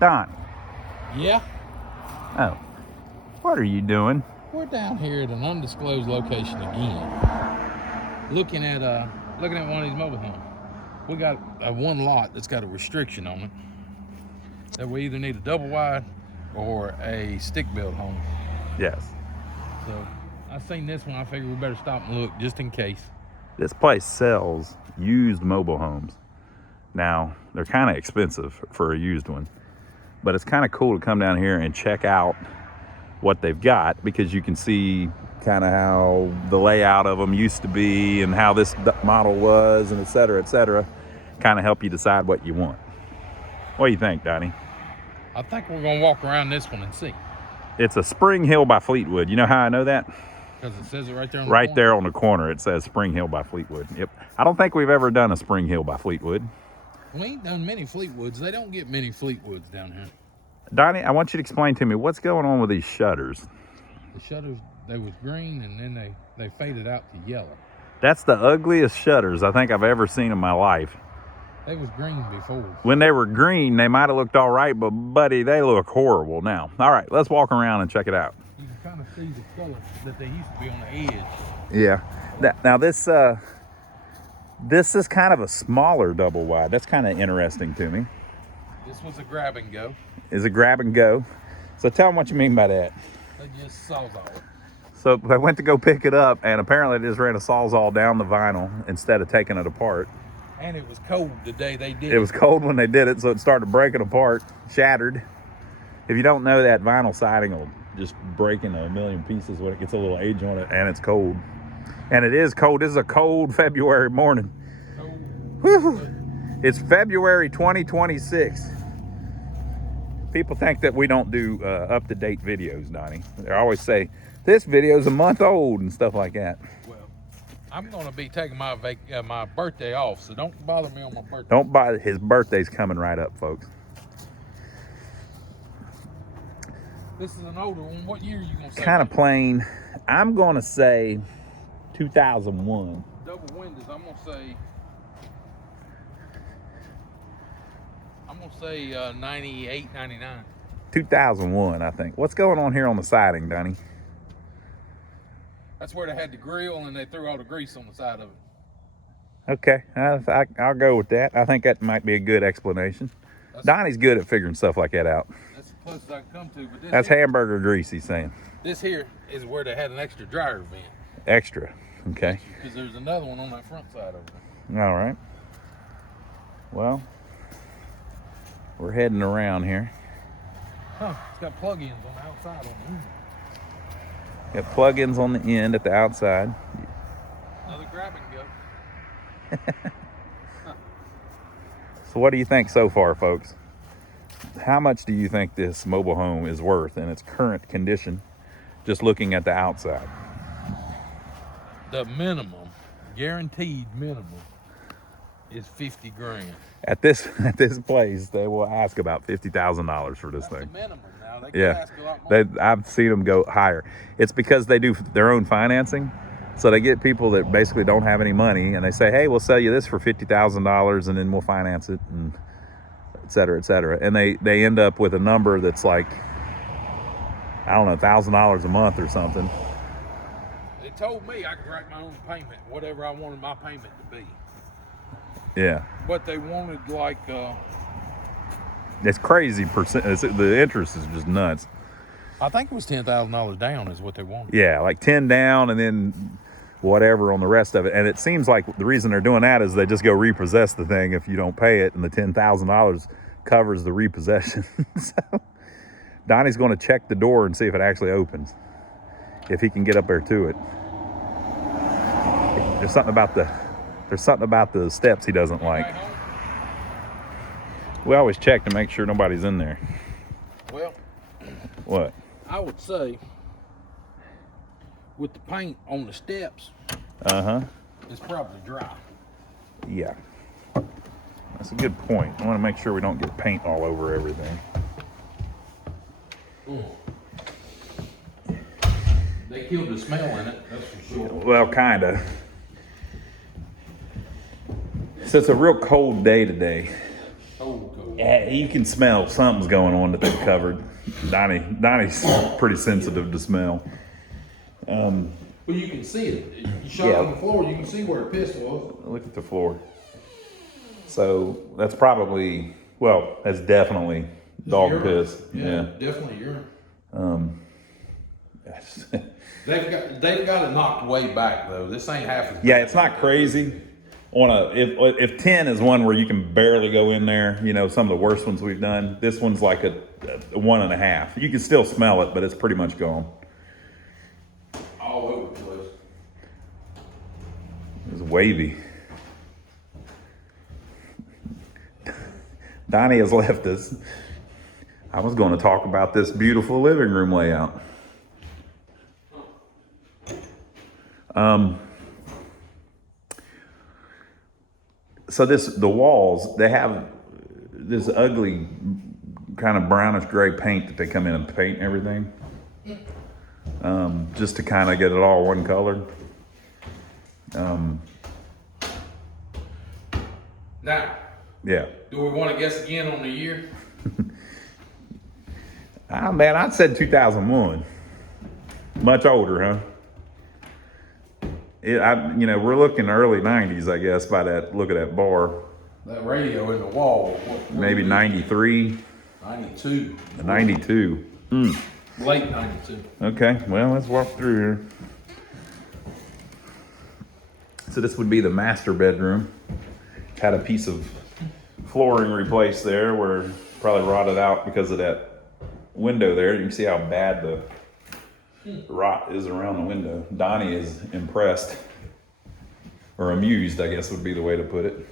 Don. Yeah? Oh. What are you doing? We're down here at an undisclosed location again. Looking at one of these mobile homes. We got one lot that's got a restriction on it that we either need a double wide or a stick built home. Yes. So I seen this one, I figured we better stop and look just in case. This place sells used mobile homes. Now, they're kind of expensive for a used one, but it's kind of cool to come down here and check out what they've got, because you can see kind of how the layout of them used to be and how this model was, and et cetera, kind of help you decide what you want. What do you think, Donnie? I think we're gonna walk around this one and see. It's a Springhill by Fleetwood. You know how I know that? Because it says it right there on the Right corner. there on the corner, it says Springhill by Fleetwood. Yep. I don't think we've ever done a Springhill by Fleetwood. We ain't done many Fleetwoods. They don't get many Fleetwoods down here. Donnie, I want you to explain to me what's going on with these shutters. The shutters, they was green and then they faded out to yellow. That's the ugliest shutters I think I've ever seen in my life. They was green before. When they were green, they might have looked all right, but buddy, they look horrible now. All right, let's walk around and check it out. You can kind of see the color that they used to be on the edge. Yeah. Now this is kind of a smaller double wide. That's kind of interesting to me. This was a grab and go. Is a grab and go. So tell them what you mean by that. They just sawzall it. So I went to go pick it up, and apparently they just ran a sawzall down the vinyl instead of taking it apart. And it was cold the day they did it. It was cold when they did it, so it started breaking apart, shattered. If you don't know that, vinyl siding will just break into a million pieces when it gets a little age on it, and it's cold. And it is cold. This is a cold February morning. Whew. It's February 2026. People think that we don't do up-to-date videos, Donnie. They always say, this video's a month old and stuff like that. Well, I'm going to be taking my birthday off, so don't bother me on my birthday. Don't bother. His birthday's coming right up, folks. This is an older one. What year are you going to say? Kind of plain. I'm going to say 2001. Double windows, I'm going to say 98, 99. 2001, I think. What's going on here on the siding, Donnie? That's where they had the grill and they threw all the grease on the side of it. Okay, I'll go with that. I think that might be a good explanation. Donnie's good at figuring stuff like that out. That's the closest I can come to. But That's hamburger grease, he's saying. This here is where they had an extra dryer vent. Extra, okay. Because there's another one on that front side over there. All right. Well, we're heading around here. Huh, it's got plug-ins on the outside on the end. Got plug-ins on the end at the outside. Another grab and go. So what do you think so far, folks? How much do you think this mobile home is worth in its current condition, just looking at the outside? The minimum, guaranteed minimum, is 50 grand. At this place, they will ask about $50,000 for this That's thing. the minimum now. They can ask a lot more. I've seen them go higher. It's because they do their own financing, so they get people that basically don't have any money, and they say, "Hey, we'll sell you this for $50,000, and then we'll finance it, and et cetera, et cetera." And they end up with a number that's like, I don't know, $1,000 a month or something. They told me I could write my own payment, whatever I wanted my payment to be. Yeah. But they wanted like It's crazy percent. The interest is just nuts. I think it was $10,000 down is what they wanted. Yeah, like 10 down and then whatever on the rest of it. And it seems like the reason they're doing that is they just go repossess the thing if you don't pay it, and the $10,000 covers the repossession. So Donnie's going to check the door and see if it actually opens, if he can get up there to it. There's something about the steps he doesn't like. We always check to make sure nobody's in there. Well, what? I would say with the paint on the steps, it's probably dry. Yeah. That's a good point. I want to make sure we don't get paint all over everything. They killed the smell in it, that's for sure. Well, kind of. So it's a real cold day today. Cold. Yeah, you can smell something's going on that they've covered. Donnie's pretty sensitive to smell. Well, you can see it. You shot Yeah. on the floor, you can see where the piss was. Look at the floor. So that's probably, well, that's definitely dog Urine. piss. Yeah, definitely urine. Yes. They've got it knocked way back though. This ain't half as Yeah, it's not crazy. On a if 10 is one where you can barely go in there, you know, some of the worst ones we've done. This one's like a 1.5. You can still smell it, but it's pretty much gone. all over the place. It's wavy. Donnie has left us. I was going to talk about this beautiful living room layout. So the walls, they have this ugly kind of brownish gray paint that they come in and paint everything. Just to kind of get it all one color. Now, Yeah. do we want to guess again on the year? Ah, man, I said 2001. Much older, huh? We're looking early 90s, I guess, by that look at that bar. That radio in the wall. Maybe 93, 92. 92. Late 92. Okay, well, let's walk through here. So this would be the master bedroom. Had a piece of flooring replaced there where probably rotted out because of that window there. You can see how bad the rot is around the window. Donnie is impressed, or amused, I guess would be the way to put it.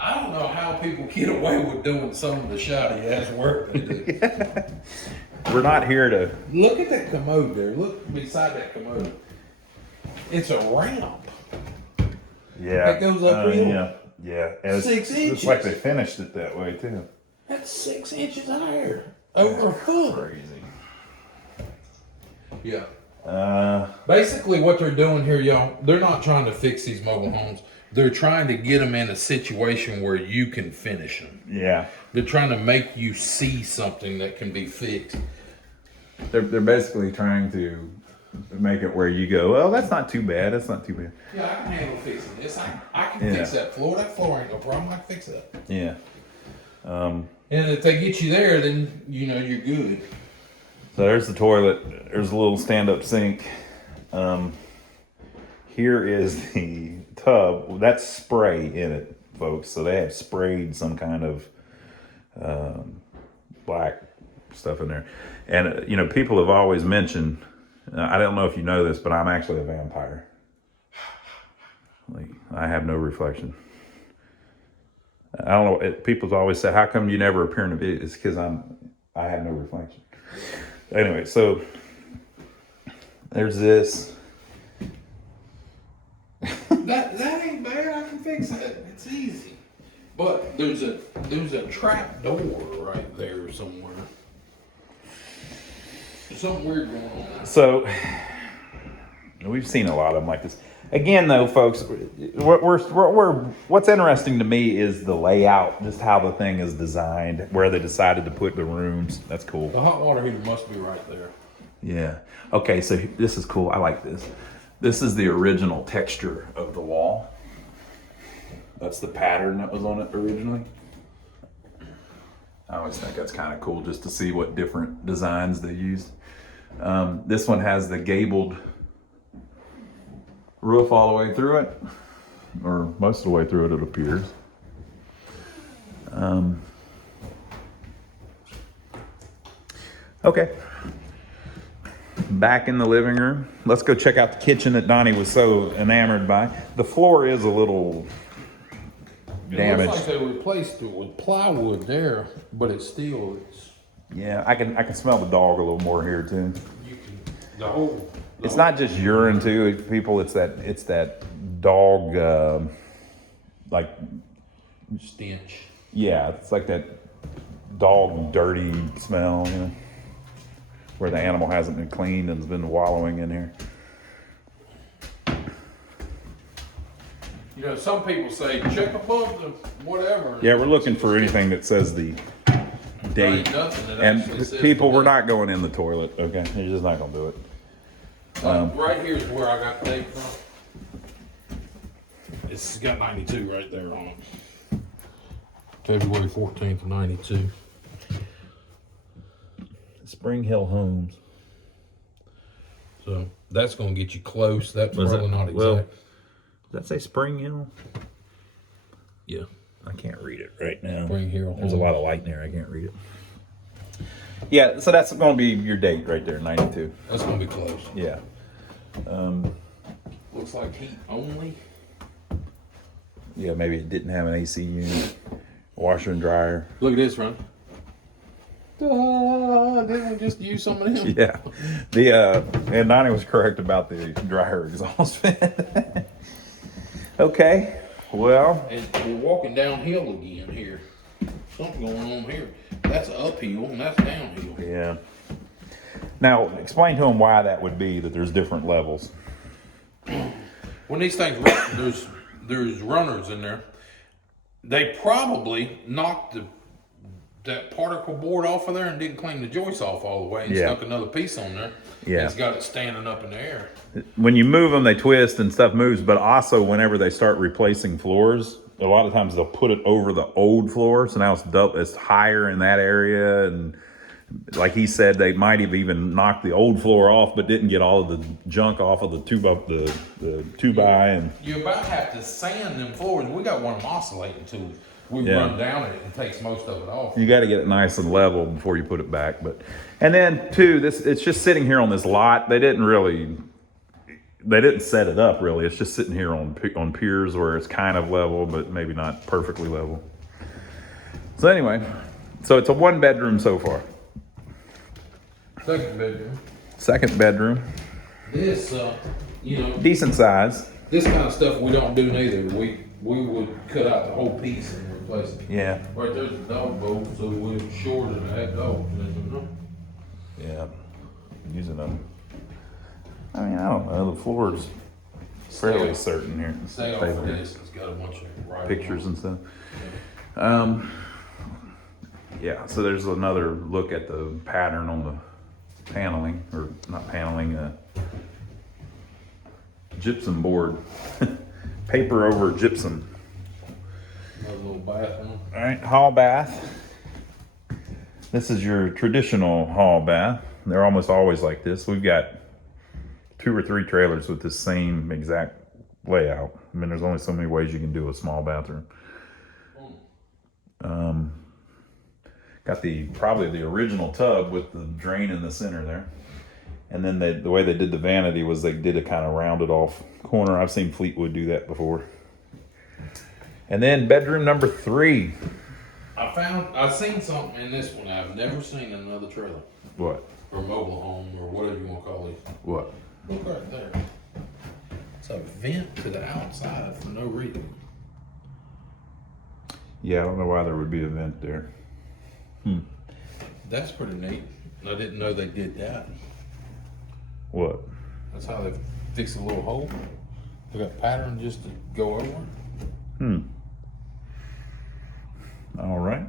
I don't know how people get away with doing some of the shoddy ass work they do. We're not here to. Look at that commode there. Look beside that commode. It's a ramp. Yeah. That goes up real. Yeah. And 6 inches. Looks like they finished it that way too. That's 6 inches higher. Over a foot. Crazy. Yeah. Basically what they're doing here, y'all, they're not trying to fix these mobile homes. They're trying to get them in a situation where you can finish them. Yeah. They're trying to make you see something that can be fixed. They're basically trying to make it where you go, well, that's not too bad. That's not too bad. Yeah, I can handle fixing this. I can fix that floor. That floor ain't no problem. I can fix that. Yeah. And if they get you there, then you're good. So there's the toilet. There's a little stand-up sink. Here is the tub. That's spray in it, folks. So they have sprayed some kind of black stuff in there. And people have always mentioned. I don't know if you know this, but I'm actually a vampire. Like, I have no reflection. I don't know. People's always say, "How come you never appear in a video?" It's because I have no reflection. Anyway, so there's this. That ain't bad. I can fix that. It's easy. But there's a trap door right there somewhere. There's something weird going on. So we've seen a lot of them like this. Again, though, folks, what's interesting to me is the layout, just how the thing is designed, where they decided to put the rooms. That's cool. The hot water heater must be right there. Yeah. Okay, so this is cool. I like this. This is the original texture of the wall. That's the pattern that was on it originally. I always think that's kind of cool just to see what different designs they used. This one has the gabled roof all the way through it, or most of the way through it, it appears. Okay. Back in the living room. Let's go check out the kitchen that Donnie was so enamored by. The floor is a little damaged. It looks like they replaced it with plywood there, but it's Yeah, I can smell the dog a little more here too. It's not just urine too, people. It's that dog like stench. Yeah, it's like that dog dirty smell, where the animal hasn't been cleaned and has been wallowing in here. You know, some people say check above the whatever. Yeah, we're looking for anything that says the date. And people, we're not going in the toilet, okay? You're just not gonna do it. Right here is where I got the date from. It's got 92 right there on it. February 14th, 92. Springhill Homes. So that's going to get you close. That's Was probably it- not exact. well, Does that say Springhill? Yeah. I can't read it right now. Springhill There's a Homes. lot of light in there. I can't read it. Yeah, so that's going to be your date right there, 92. That's going to be close. Yeah. Looks like heat only. Yeah, maybe it didn't have an AC unit, washer and dryer. Look at this, Ron. Didn't we just use some of them? Yeah, and Donnie was correct about the dryer exhaust fan. Okay, well, And we're walking downhill again here. Something going on here. That's uphill and that's downhill. yeah. Now, explain to him why that would be, that there's different levels. When these things run, there's runners in there. They probably knocked that particle board off of there and didn't clean the joists off all the way and Yeah. stuck another piece on there. Yeah. And it's got it standing up in the air. When you move them, they twist and stuff moves, but also whenever they start replacing floors, a lot of times they'll put it over the old floor, so now it's higher in that area, and like he said, they might have even knocked the old floor off, but didn't get all of the junk off of the two by, and You about have to sand them floors. We got one of them oscillating tools. We Yeah. run down it and takes most of it off. you got to get it nice and level before you put it back. But and then too, it's just sitting here on this lot. They didn't set it up really. It's just sitting here on piers where it's kind of level, but maybe not perfectly level. So anyway, so it's a 1-bedroom so far. Second bedroom. Second bedroom, This, decent size. this kind of stuff we don't do neither. We would cut out the whole piece and replace it. Yeah, Right there's a dog bowl, so we're shorter than that dog. yeah. Using them. I mean, I don't know. The floor is fairly certain here. Stay off of this. It's got a bunch of right Pictures and stuff. Yeah, so there's another look at the pattern on the paneling, or not paneling, gypsum board. Paper over gypsum. Another little bathroom. All right, hall bath. This is your traditional hall bath. They're almost always like this. We've got 2 or 3 trailers with the same exact layout. I mean, there's only so many ways you can do a small bathroom. Got probably the original tub with the drain in the center there. And then the way they did the vanity was they did a kind of rounded off corner. I've seen Fleetwood do that before. And then bedroom number 3. I've seen something in this one I've never seen in another trailer. What? Or mobile home, or whatever you want to call these. What? Look right there. It's a vent to the outside for no reason. Yeah, I don't know why there would be a vent there. That's pretty neat. I didn't know they did that. What? That's how they fix a little hole. They got pattern just to go over. All right.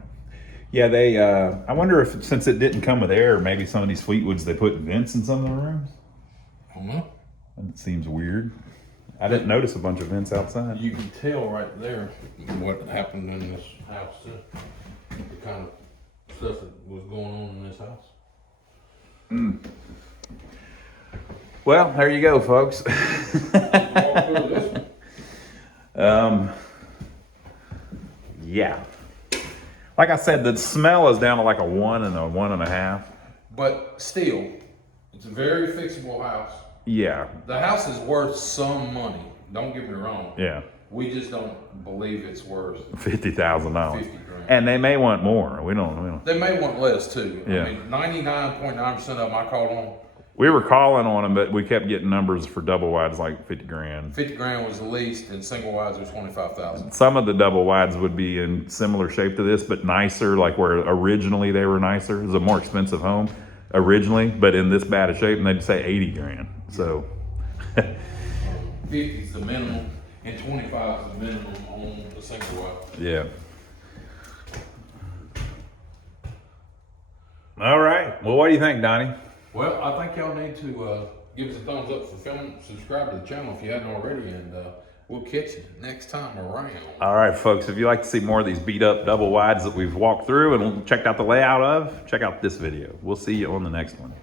Yeah, they, I wonder if since it didn't come with air, maybe some of these Fleetwoods, they put vents in some of the rooms. I don't know. That seems weird. I didn't notice a bunch of vents outside. You can tell right there what happened in this house too. The kind of stuff that was going on in this house. Well, there you go, folks. Walk through this one. Yeah. Like I said, the smell is down to like a 1 and a 1.5. But still, it's a very fixable house. Yeah. The house is worth some money. Don't get me wrong. Yeah. We just don't believe it's worth $50,000. $50,000. And they may want more. We don't. They may want less too. Yeah. I mean, 99.9% of them I called on. We were calling on them, but we kept getting numbers for double wides like 50 grand. 50 grand was the least, and single wides was 25,000. Some of the double wides would be in similar shape to this, but nicer, like where originally they were nicer. It was a more expensive home originally, but in this bad a shape, and they'd say 80 grand. So 50 is the minimum. And 25 is the minimum on the single wide. Yeah. All right. Well, what do you think, Donnie? Well, I think y'all need to give us a thumbs up for filming, subscribe to the channel if you hadn't already, and we'll catch you next time around. All right, folks, if you'd like to see more of these beat up double wides that we've walked through and checked out the layout of, check out this video. We'll see you on the next one.